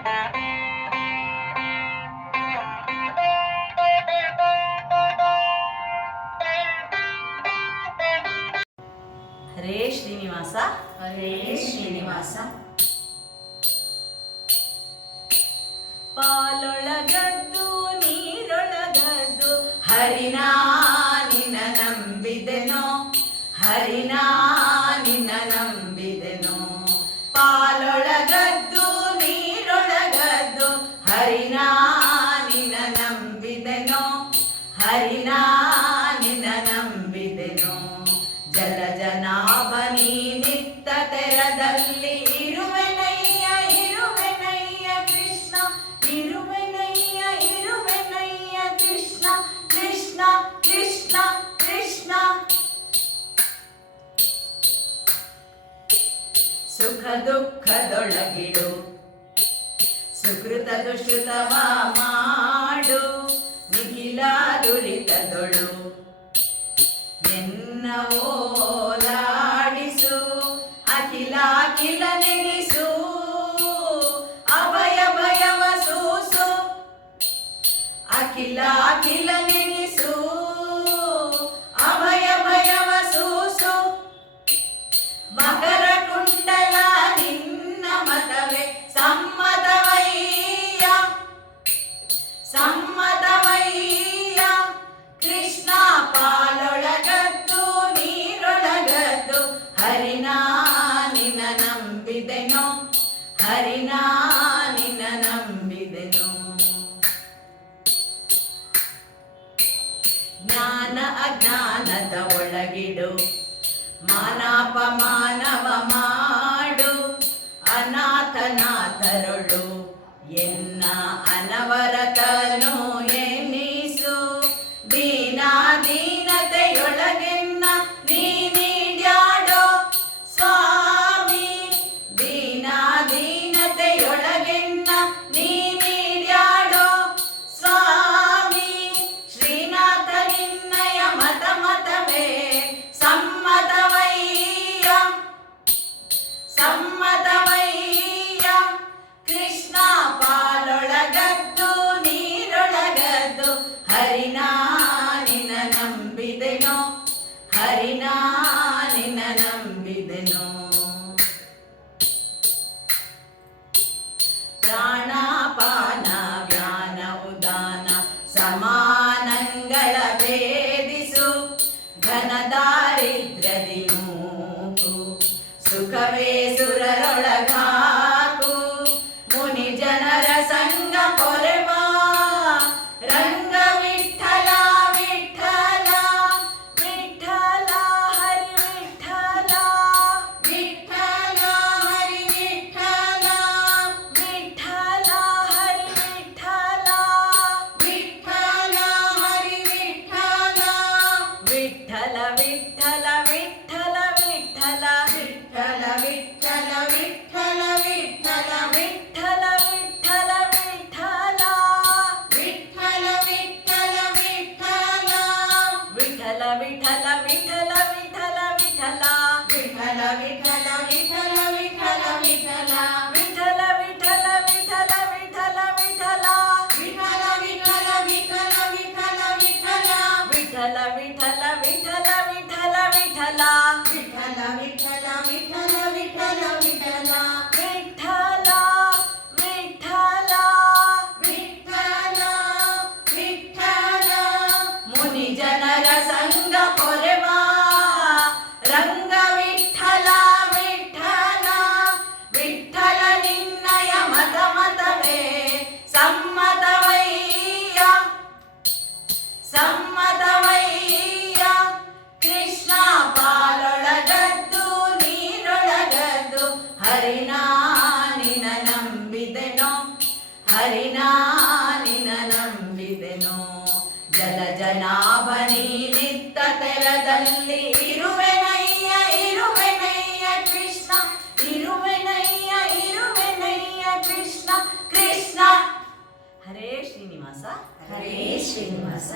ಹರೇ ಶ್ರೀನಿವಾಸ ಹರೇ ಶ್ರೀನಿವಾಸ. ಪಾಲೊಳಗದ್ದು ನೀರೊಳಗದ್ದು ಹರಿನಾ ನಿನ್ನ ನಂಬಿದೆನೋ, ಹರಿನಾ ನಿನ್ನ ನಂಬಿದೆನೋ. ಪಾಲೊಳಗದ್ದು ನೀರೊಳಗದ್ದು ಹರಿನಾ ನಿನ್ನ ನಂಬಿದೆನೋ, ಹರಿನಾ ನಿನ್ನ ನಂಬಿದೆನೋ. ಜಲಜನಾಭನಿ ನಿತ್ತ ತೆರದಲ್ಲಿ ಇರುವೆನಯ್ಯ ಇರುವೆನಯ್ಯ ಕೃಷ್ಣ, ಇರುವೆನಯ್ಯ ಇರುವೆನಯ್ಯ ಕೃಷ್ಣ, ಕೃಷ್ಣ ಕೃಷ್ಣ ಕೃಷ್ಣ. ಸುಖ ದುಃಖದೊಳಗಿಡು, ಸುಕೃತ ದುಶ್ರುತವ ಮಾಡು, ನಿಖಿಲ ದುರಿತದೊಳು ಎನ್ನ ಓಲಾಡಿಸು. ಅಖಿಲ ಅಖಿಲ ನೆನೆಸು, ಅಭಯ ಭಯವ ಸೂಸು. ಅಖಿಲ ಅಖಿಲ ನೆನೆಸು, ಅಭಯ ಭಯವ ಸೂಸು. ಮಕರ ಕುಂಡಲ ನಿನ್ನ ಮತವೇ ಸಮ್ಮತವಯ್ಯ, ಸಮ್ಮತವಯ್ಯ ಕೃಷ್ಣ. ಪಾಲೊಳಗದ್ದು ನೀರೊಳಗದ್ದು ಹರಿನಾ ನಿನ್ನ ನಂಬಿದೆನೋ, ಹರಿನಾ ನಿನ್ನ ನಂಬಿದೆನೋ. ಜ್ಞಾನ ಅಜ್ಞಾನದ ಒಳಗಿಡು, ಮಾನಾಪಮಾನವ ಮಾಡು. ಅನಾಥನಾಥರೊಳು ಎನ್ನ ಅನವರತನು ಎನಿಸು. ದೀನಾ ದೀನತೆಯೊಳಗೆನ್ನ ನೀಡ್ಯಾಡೋ ಸ್ವಾಮಿ, ದೀನಾ ದೀನತೆಯೊಳಗೆನ್ನ ನೀಡ್ಯಾಡೋ ಸ್ವಾಮಿ. ಶ್ರೀನಾಥ ನಿನ್ನಯ ಮತ ಮತವೇ ಸಮ್ಮತವಯ್ಯ, ಸಮ್ಮತವಯ್ಯ ಕೃಷ್ಣ. ಪಾಲೊಳಗದ್ದು ನೀರೊಳಗದ್ದು ಹರಿನಾ ನಿನ್ನ ನಂಬಿದೆನೋ, ಹರಿನಾ ನಿನ್ನ ನಂಬಿದೆನೋ. ಪ್ರಾಣಾಪಾನ ವ್ಯಾನ ಉದಾನ ಸಮಾನಂಗಳ ಭೇದಿಸು. ಘನ ದಾರಿದ್ರ್ಯದಿ ನೂಕು, ಸುಖವೇ ಸುರರೊಳಗಾಕು. ಮುನಿ ಜನರ ಸಂಗ ಪೊರೆವ ರಂಗ ವಿಠಲ ವಿಠಲ ವಿಠಲ ಹರಿ ವಿಠಲ, ವಿಠಲ ಹರಿ ವಿಠಲ, ವಿಠಲ ಹರಿ ವಿಠಲ, ವಿಠಲ ಹರಿ ವಿಠಲ. ವಿಠಲ ವಿಠಲ ವಿಠಲ ವಿಠಲ, ವಿಠಲ ವಿಠಲ ವಿಠಲ ವಿಠಲ, ವಿಠಲ ವಿಠಲ ವಿಠಲ, ವಿಠಲ ವಿಠಲ ವಿಠಲ, ವಿಠಲ ವಿಠಲ ವಿಠಲ ವಿಠಲ ವಿಠಲ, ವಿಠಲ ವಿಠಲ ವಿಠಲ ವಿಠಲ ವಿಠಲ, ವಿಠಲ ವಿಠಲ ವಿಠಲ ವಿಠಲ ವಿಠಲ, ವಿಠಲ ವಿಠಲ ವಿಠಲ ವಿಠಲ ವಿಠಲ, ವಿಠಲ ವಿಠಲ ವಿಠಲ ವಿಠಲ ವಿಠಲ, ವಿಠಲ ವಿಠಲ ವಿಠಲ ವಿಠಲ ವಿಠಲ, ವಿಠಲ ವಿಠಲ ವಿಠಲ ವಿಠಲ. ಮುನಿ ಜನರ ಸಂಗ ಪೊರೆವ ರಂಗ ವಿಠಲ ವಿಠಲ, ವಿಠಲ ನಿನ್ನಯ ಮತ ಮತವೇ ಸಮ್ಮತವಯ್ಯ, ಸಮ್ಮತವಯ್ಯ ಕೃಷ್ಣ. ಪಾಲೊಳಗದ್ದು ನೀರೊಳಗದ್ದು ಹರಿನಾ ನಿನ್ನ ನಂಬಿದೆನೋ, ಹರಿನಾ ನಿನ್ನ ನಂಬಿದೆನೋ. ಜಲಜನಾಭನಿ ನಿತ್ತ ತೆರದಲ್ಲಿ ಇರುವೆನಯ್ಯ ಇರುವೆನಯ್ಯ ಕೃಷ್ಣ, ಇರುವೆನಯ್ಯ ಇರುವೆನಯ್ಯ ಕೃಷ್ಣ, ಕೃಷ್ಣ. ಹರೇ ಶ್ರೀನಿವಾಸ, ಹರೇ ಶ್ರೀನಿವಾಸ.